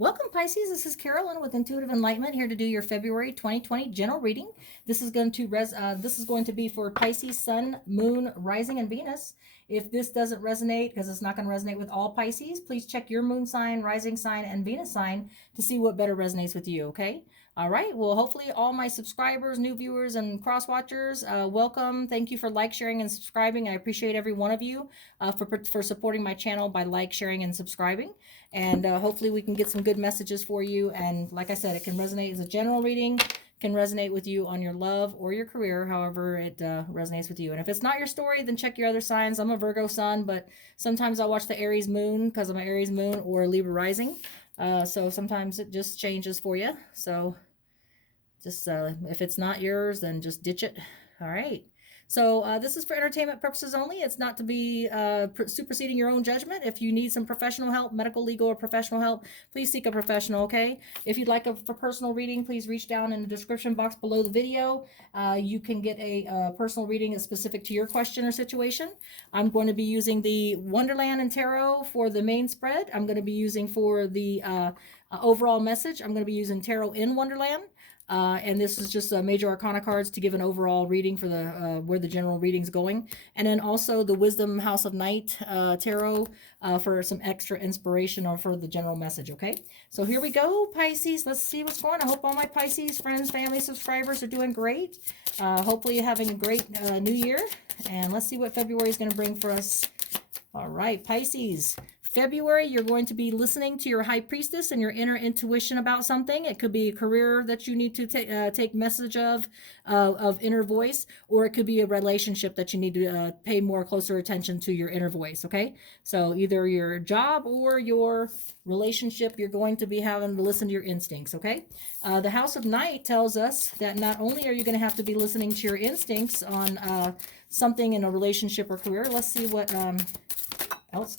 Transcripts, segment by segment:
Welcome, Pisces. This is Carolyn with Intuitive Enlightenment, here to do your February 2020 general reading. This is going to be for Pisces, Sun, Moon, Rising, and Venus. If this doesn't resonate, because it's not going to resonate with all Pisces, please check your Moon sign, Rising sign, and Venus sign to see what better resonates with you. Okay. All right. Well, hopefully all my subscribers, new viewers, and cross watchers, welcome. Thank you for sharing, and subscribing. I appreciate every one of you for supporting my channel by sharing, and subscribing. And hopefully we can get some good messages for you. And like I said, it can resonate as a general reading, can resonate with you on your love or your career, however it resonates with you. And if it's not your story, then check your other signs. I'm a Virgo sun, but sometimes I'll watch the Aries moon because I'm an Aries moon, or Libra rising. So sometimes it just changes for you. So just if it's not yours, then just ditch it. All right. So this is for entertainment purposes only. It's not to be superseding your own judgment. If you need some professional help, medical, legal, or professional help, please seek a professional, okay? If you'd like for personal reading, please reach down in the description box below the video. You can get a personal reading that's specific to your question or situation. I'm going to be using the Wonderland and Tarot for the main spread. I'm going to be using for the overall message. I'm going to be using Tarot in Wonderland. And this is just major arcana cards to give an overall reading for the where the general reading's going, and then also the Wisdom House of Night tarot for some extra inspiration or for the general message. Okay, so here we go, Pisces. Let's see what's going on. I hope all my Pisces friends, family, subscribers are doing great. Hopefully you're having a great new year, and let's see what February is going to bring for us. All right, Pisces. February, you're going to be listening to your high priestess and your inner intuition about something. It could be a career that you need to take message of inner voice, or it could be a relationship that you need to pay more closer attention to your inner voice. Okay, so either your job or your relationship, you're going to be having to listen to your instincts. Okay, the House of Night tells us that not only are you going to have to be listening to your instincts on something in a relationship or career. Let's see what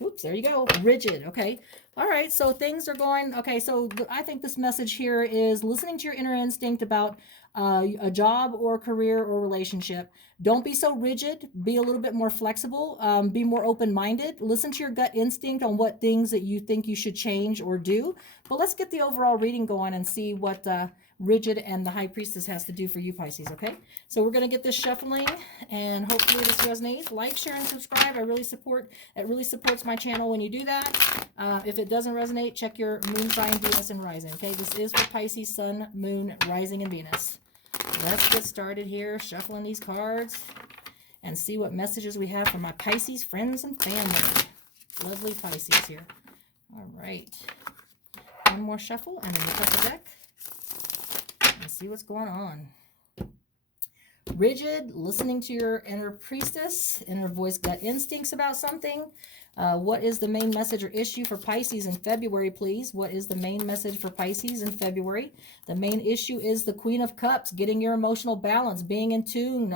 oops, there you go. Rigid. Okay. All right. So things are going. Okay. So I think this message here is listening to your inner instinct about a job or career or relationship. Don't be so rigid. Be a little bit more flexible. Be more open-minded. Listen to your gut instinct on what things that you think you should change or do. But let's get the overall reading going and see what rigid and the high priestess has to do for you, Pisces. Okay, so we're going to get this shuffling, and hopefully this resonates. Like, share, and subscribe. It really supports my channel when you do that. If it doesn't resonate, check your moon sign, Venus, and rising. Okay, this is for Pisces, Sun, Moon, Rising, and Venus. Let's get started here, shuffling these cards and see what messages we have for my Pisces friends and family. Lovely Pisces here. All right, one more shuffle and then we cut the deck. Let's see what's going on. Rigid, listening to your inner priestess, inner voice, gut instincts about something. What is the main message or issue for Pisces in February, please? What is the main message for Pisces in February? The main issue is the Queen of Cups, getting your emotional balance, being in tune.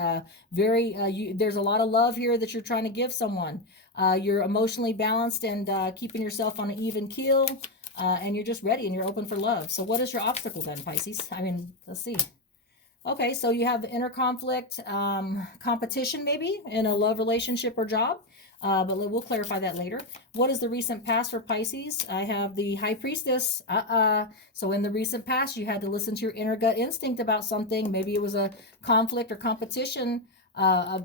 There's a lot of love here that you're trying to give someone. You're emotionally balanced and keeping yourself on an even keel. And you're just ready and you're open for love. So what is your obstacle then, Pisces? Let's see. Okay, so you have the inner conflict, competition maybe in a love relationship or job, but we'll clarify that later. What is the recent past for Pisces? I have the High Priestess. So in the recent past, you had to listen to your inner gut instinct about something. Maybe it was a conflict or competition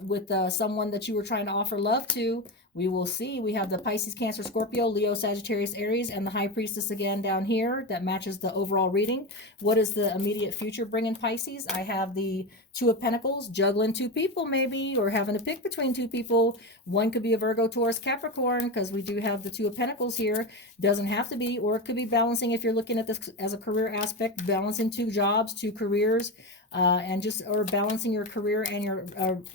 with someone that you were trying to offer love to. We will see. We have the Pisces, Cancer, Scorpio, Leo, Sagittarius, Aries, and the High Priestess again down here. That matches the overall reading. What is the immediate future bringing Pisces? I have the Two of Pentacles, juggling two people maybe, or having to pick between two people. One could be a Virgo, Taurus, Capricorn, because we do have the Two of Pentacles here. Doesn't have to be, or it could be balancing, if you're looking at this as a career aspect, balancing two jobs, two careers. Or balancing your career and your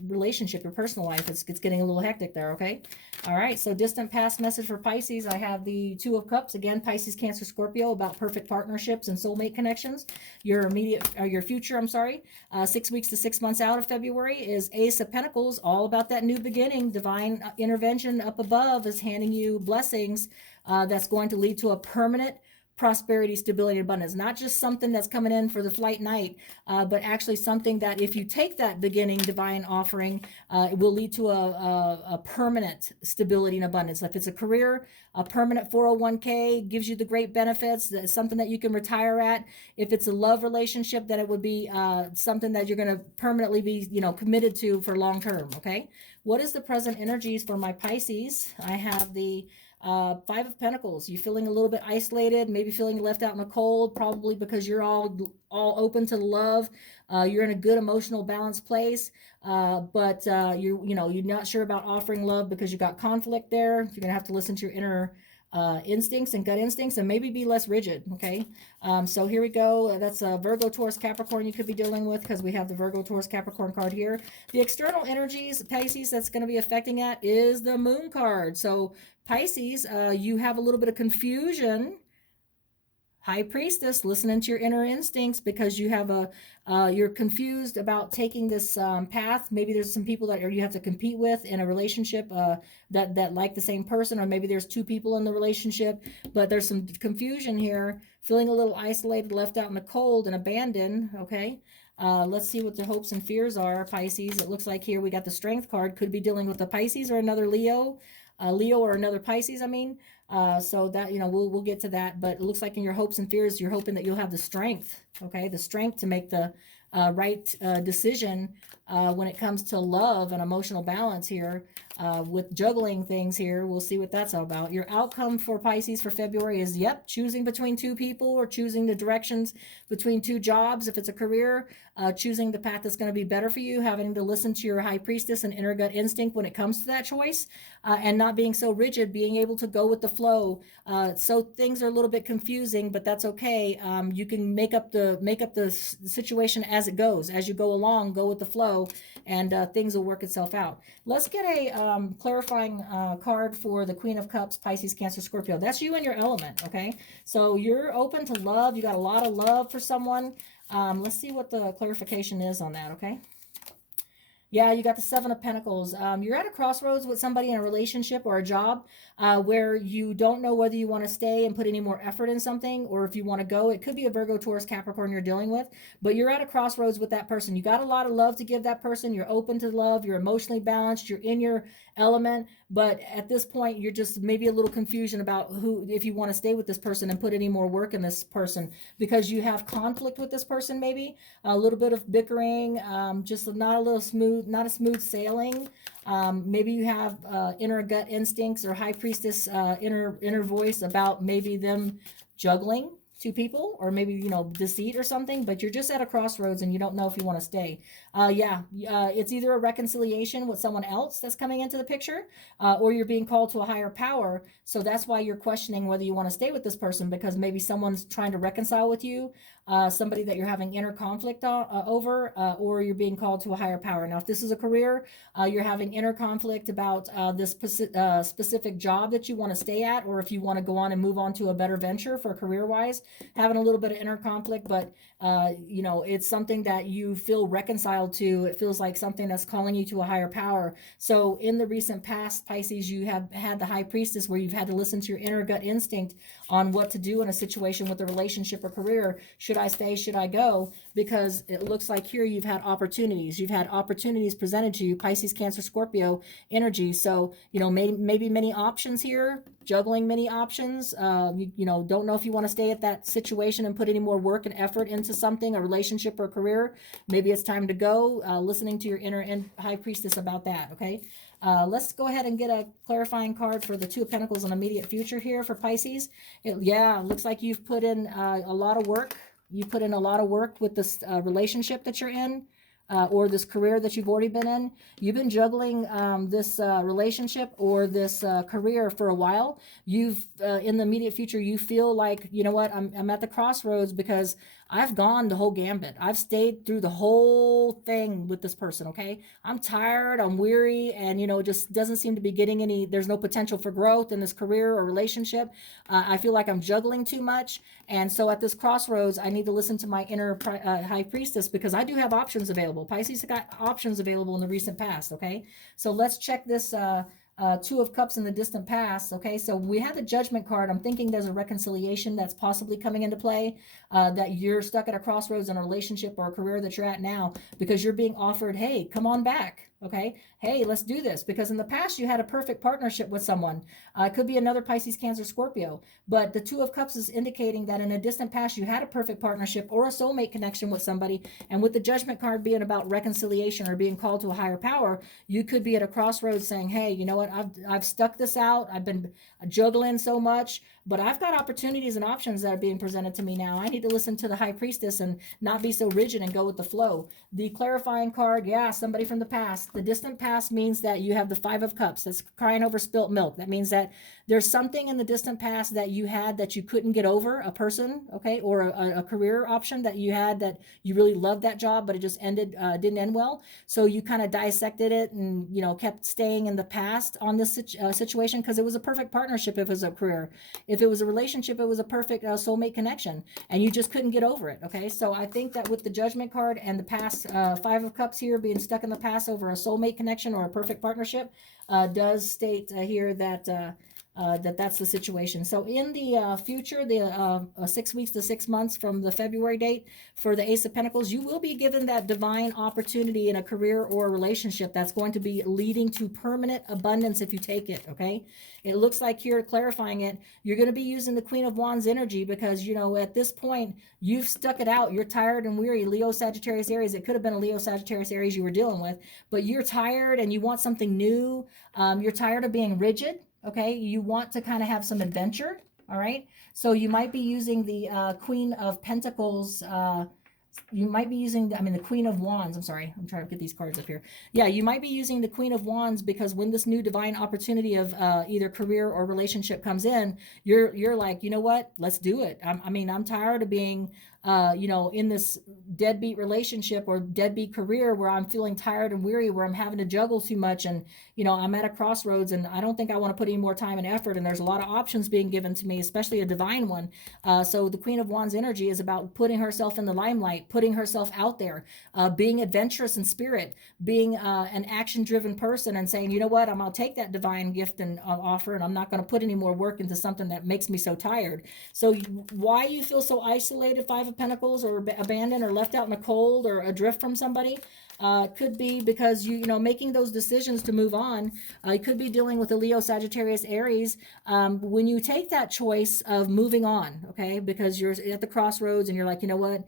relationship, your personal life. It's getting a little hectic there, okay? All right, so distant past message for Pisces. I have the Two of Cups, again, Pisces, Cancer, Scorpio, about perfect partnerships and soulmate connections. Your future, 6 weeks to 6 months out of February is Ace of Pentacles, all about that new beginning. Divine intervention up above is handing you blessings that's going to lead to a permanent prosperity, stability, and abundance. Not just something that's coming in for the flight night, but actually something that if you take that beginning divine offering, it will lead to a permanent stability and abundance. If it's a career, a permanent 401k gives you the great benefits, something that you can retire at. If it's a love relationship, then it would be something that you're going to permanently be, committed to for long term. Okay. What is the present energies for my Pisces? I have the Five of Pentacles. You feeling a little bit isolated, maybe feeling left out in the cold, probably because you're all open to love. You're in a good emotional balanced place, but you're not sure about offering love because you got conflict there. You're gonna have to listen to your inner instincts and gut instincts, and maybe be less rigid. Okay, so here we go. That's a Virgo, Taurus, Capricorn you could be dealing with, because we have the Virgo, Taurus, Capricorn card here. The external energies, Pisces, that's going to be affecting that is the Moon card. So Pisces, you have a little bit of confusion. High Priestess, listening to your inner instincts, because you have you're confused about taking this path. Maybe there's some people that you have to compete with in a relationship that like the same person, or maybe there's two people in the relationship, but there's some confusion here, feeling a little isolated, left out in the cold, and abandoned. Okay. Let's see what the hopes and fears are, Pisces. It looks like here we got the Strength card. Could be dealing with a Pisces or another Leo. Leo or another Pisces, I mean. So that, we'll get to that, but it looks like in your hopes and fears, you're hoping that you'll have the strength, okay? The strength to make the right decision when it comes to love and emotional balance here, with juggling things here. We'll see what that's all about. Your outcome for Pisces for February is, choosing between two people, or choosing the directions between two jobs. If it's a career, choosing the path that's going to be better for you, having to listen to your High Priestess and inner gut instinct when it comes to that choice, and not being so rigid, being able to go with the flow. So things are a little bit confusing, but that's okay. You can make up the situation as it goes, as you go along, go with the flow, and things will work itself out. Let's get a clarifying card for the Queen of Cups, Pisces, Cancer, Scorpio. That's you and your element, okay? So you're open to love. You got a lot of love for someone. Let's see what the clarification is on that, okay? Yeah, you got the Seven of Pentacles. You're at a crossroads with somebody in a relationship or a job where you don't know whether you want to stay and put any more effort in something, or if you want to go. It could be a Virgo, Taurus, Capricorn you're dealing with, but you're at a crossroads with that person. You got a lot of love to give that person. You're open to love. You're emotionally balanced. You're in your element, but at this point, you're just maybe a little confusion about if you want to stay with this person and put any more work in this person, because you have conflict with this person, maybe a little bit of bickering, just not a smooth sailing. Maybe you have inner gut instincts or High Priestess inner voice about maybe them juggling two people, or maybe deceit or something, but you're just at a crossroads and you don't know if you want to stay. It's either a reconciliation with someone else that's coming into the picture, or you're being called to a higher power. So that's why you're questioning whether you want to stay with this person, because maybe someone's trying to reconcile with you, somebody that you're having inner conflict over, or you're being called to a higher power. Now, if this is a career, you're having inner conflict about this specific job that you want to stay at, or if you want to go on and move on to a better venture for career-wise, having a little bit of inner conflict, but it's something that you feel reconciled to. It feels like something that's calling you to a higher power. So in the recent past, Pisces, you have had the High Priestess, where you've had to listen to your inner gut instinct on what to do in a situation with a relationship or career. Should I stay? Should I go? Because it looks like here you've had opportunities. You've had opportunities presented to you, Pisces, Cancer, Scorpio energy. So, maybe many options here, juggling many options. Don't know if you want to stay at that situation and put any more work and effort into something, a relationship or a career. Maybe it's time to go, listening to your inner High Priestess about that, okay? Let's go ahead and get a clarifying card for the Two of Pentacles in immediate future here for Pisces. Looks like you've put in a lot of work. You put in a lot of work with this relationship that you're in, or this career that you've already been in. You've been juggling this relationship or this career for a while. You've, in the immediate future, you feel like, you know what, I'm at the crossroads, because I've gone the whole gambit. I've stayed through the whole thing with this person, okay? I'm tired, I'm weary, and, it just doesn't seem to be getting any, there's no potential for growth in this career or relationship. I feel like I'm juggling too much. And so at this crossroads, I need to listen to my inner High Priestess, because I do have options available. Pisces got options available in the recent past, okay? So let's check this Two of Cups in the distant past. Okay, so we have the Judgment card. I'm thinking there's a reconciliation that's possibly coming into play, that you're stuck at a crossroads in a relationship or a career that you're at now because you're being offered, hey, come on back. Okay, hey, let's do this. Because in the past, you had a perfect partnership with someone. It could be another Pisces, Cancer, Scorpio. But the Two of Cups is indicating that in a distant past, you had a perfect partnership or a soulmate connection with somebody. And with the Judgment card being about reconciliation or being called to a higher power, you could be at a crossroads saying, hey, you know what? I've stuck this out. I've been juggling so much, but I've got opportunities and options that are being presented to me now. I need to listen to the High Priestess and not be so rigid and go with the flow. The clarifying card, yeah, somebody from the past. The distant past means that you have the Five of Cups. That's crying over spilt milk. That means that there's something in the distant past that you had that you couldn't get over, a person, okay, or a career option that you had that you really loved that job, but it just didn't end well. So you kind of dissected it and, kept staying in the past on this situation because it was a perfect partnership if it was a career. If it was a relationship, it was a perfect soulmate connection, and you just couldn't get over it. Okay, so I think that with the Judgment card and the past Five of Cups here being stuck in the past over a soulmate connection or a perfect partnership, does state here that that's the situation. So in the future, the 6 weeks to 6 months from the February date for the Ace of Pentacles, you will be given that divine opportunity in a career or a relationship that's going to be leading to permanent abundance if you take it, okay? It looks like here, clarifying it, you're going to be using the Queen of Wands energy because, at this point, you've stuck it out. You're tired and weary. Leo, Sagittarius, Aries. It could have been a Leo, Sagittarius, Aries you were dealing with, but you're tired and you want something new. You're tired of being rigid. Okay, you want to kind of have some adventure. All right, so you might be using the Queen of Pentacles. You might be using, the Queen of Wands. I'm sorry, I'm trying to get these cards up here. Yeah, you might be using the Queen of Wands because when this new divine opportunity of either career or relationship comes in, you're like, you know what? Let's do it. I'm tired of being in this deadbeat relationship or deadbeat career where I'm feeling tired and weary, where I'm having to juggle too much, and I'm at a crossroads, and I don't think I want to put any more time and effort. And there's a lot of options being given to me, especially a divine one. So the Queen of Wands energy is about putting herself in the limelight, putting herself out there, being adventurous in spirit, being an action-driven person, and saying, you know what, I'm gonna take that divine gift and offer, and I'm not going to put any more work into something that makes me so tired. So why you feel so isolated, Five of Pentacles, or abandoned or left out in the cold or adrift from somebody, could be because making those decisions to move on. You could be dealing with a Leo, Sagittarius, Aries. When you take that choice of moving on, okay, because you're at the crossroads and you're like, you know what,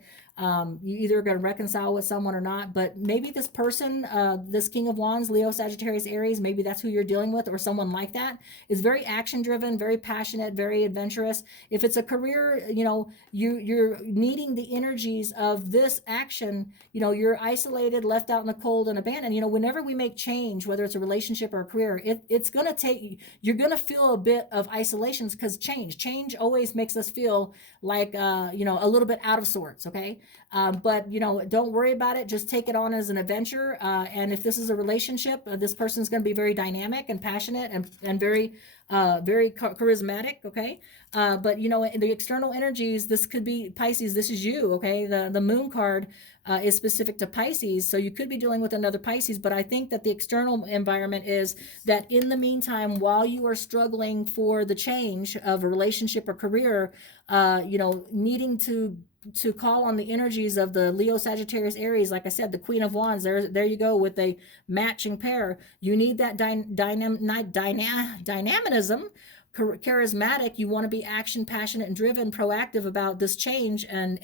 you either going to reconcile with someone or not, but maybe this person, this King of Wands, Leo, Sagittarius, Aries, maybe that's who you're dealing with, or someone like that is very action driven, very passionate, very adventurous. If it's a career, you're needing the energies of this action. You're isolated, left out in the cold and abandoned. Whenever we make change, whether it's a relationship or a career, it's going to take, you're going to feel a bit of isolations because change always makes us feel like, a little bit out of sorts. Okay. But don't worry about it. Just take it on as an adventure. And if this is a relationship, this person's going to be very dynamic and passionate and very charismatic. Okay. But the external energies, this could be Pisces. This is you. Okay. The Moon card is specific to Pisces. So you could be dealing with another Pisces, but I think that the external environment is that in the meantime, while you are struggling for the change of a relationship or career, needing to call on the energies of the Leo, Sagittarius, Aries, like I said, the Queen of Wands. There you go with a matching pair. You need that dynamism, charismatic. You want to be action, passionate, and driven, proactive about this change, and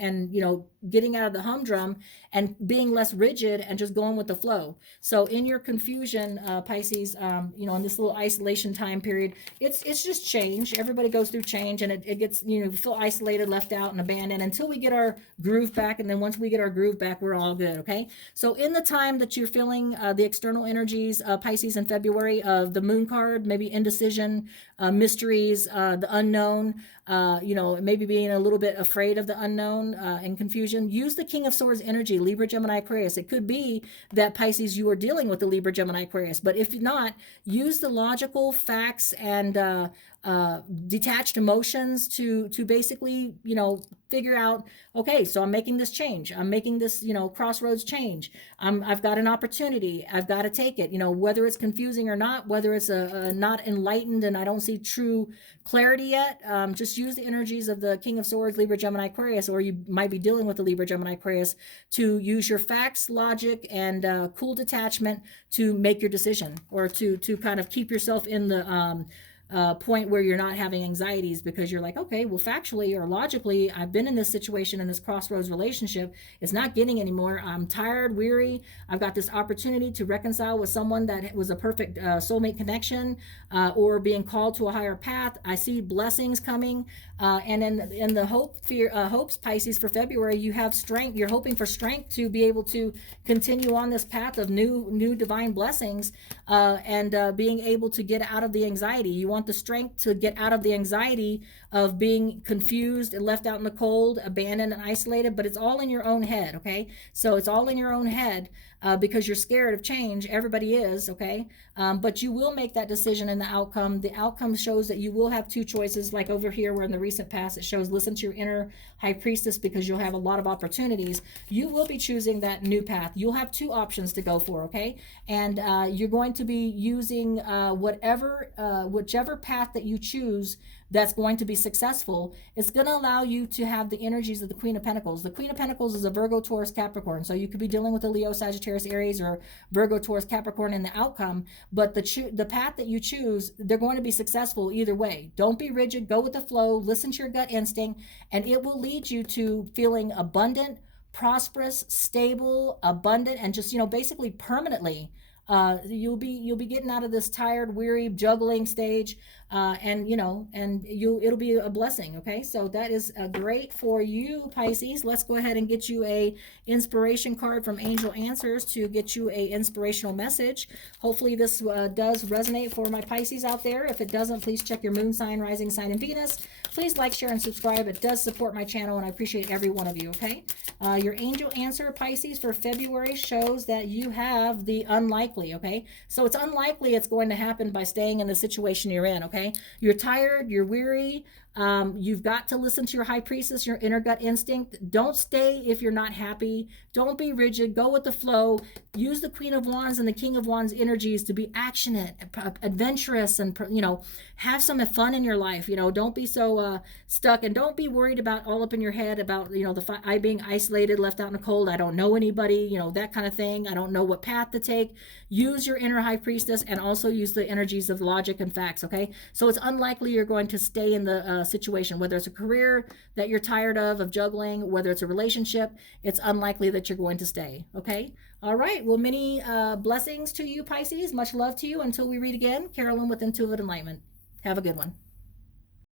getting out of the humdrum and being less rigid and just going with the flow. So in your confusion, Pisces, in this little isolation time period, it's just change. Everybody goes through change, and it gets, feel isolated, left out, and abandoned until we get our groove back. And then once we get our groove back, we're all good. Okay. So in the time that you're feeling the external energies, Pisces, in February, of the Moon card, maybe indecision, mysteries, the unknown, maybe being a little bit afraid of the unknown and confusion, use the King of Swords energy, Libra, Gemini, Aquarius. It could be that, Pisces, you are dealing with the Libra, Gemini, Aquarius, but if not, use the logical facts and detached emotions to basically, you know, figure out, okay, so I'm making this change. I'm making this, you know, crossroads change. I've got an opportunity. I've got to take it. You know, whether it's confusing or not, whether it's a not enlightened and I don't see true clarity yet, just use the energies of the King of Swords, Libra, Gemini, Aquarius, or you might be dealing with the Libra, Gemini, Aquarius, to use your facts, logic, and cool detachment to make your decision, or to kind of keep yourself in the point where you're not having anxieties, because you're like, okay, well, factually or logically, I've been in this situation, in this crossroads relationship. It's not getting anymore. I'm tired, weary. I've got this opportunity to reconcile with someone that was a perfect soulmate connection, or being called to a higher path. I see blessings coming. And in the hopes, Pisces, for February, you have strength. You're hoping for strength to be able to continue on this path of new divine blessings, and being able to get out of the anxiety. You want the strength to get out of the anxiety of being confused and left out in the cold, abandoned and isolated, but it's all in your own head, okay? So it's all in your own head, because you're scared of change. Everybody is, okay? But you will make that decision in the outcome. The outcome shows that you will have two choices, like over here where in the recent past it shows listen to your inner high priestess, because you'll have a lot of opportunities. You will be choosing that new path. You'll have two options to go for, okay? And you're going to be using whichever path that you choose that's going to be successful. It's going to allow you to have the energies of the Queen of Pentacles. The Queen of Pentacles is a Virgo, Taurus, Capricorn. So you could be dealing with a Leo, Sagittarius, Aries, or Virgo, Taurus, Capricorn in the outcome. But the path that you choose, they're going to be successful either way. Don't be rigid. Go with the flow. Listen to your gut instinct, and it will lead you to feeling abundant, prosperous, stable, abundant, and just, you know, basically permanently. You'll be getting out of this tired, weary, juggling stage, and you know, and it'll be a blessing. Okay, so that is great for you, Pisces. Let's go ahead and get you a inspiration card from Angel Answers to get you a inspirational message. Hopefully this does resonate for my Pisces out there. If it doesn't, please check your moon sign, rising sign, and Venus. Please like, share, and subscribe. It does support my channel, and I appreciate every one of you. Okay, your angel answer, Pisces, for February shows that you have the unlikely. Okay, so it's unlikely it's going to happen by staying in the situation you're in. Okay, you're tired, you're weary. You've got to listen to your high priestess, your inner gut instinct. Don't stay if you're not happy. Don't be rigid. Go with the flow. Use the Queen of Wands and the King of Wands energies to be actionate, adventurous, and, you know, have some fun in your life. You know, don't be so stuck, and don't be worried about all up in your head about, you know, I being isolated, left out in the cold. I don't know anybody, you know, that kind of thing. I don't know what path to take. Use your inner high priestess, and also use the energies of logic and facts. Okay, so it's unlikely you're going to stay in the situation, whether it's a career that you're tired of juggling, whether it's a relationship. It's unlikely that you're going to stay. Okay, all right, well, many blessings to you, Pisces. Much love to you. Until we read again, Carolyn with Intuitive Enlightenment. Have a good one.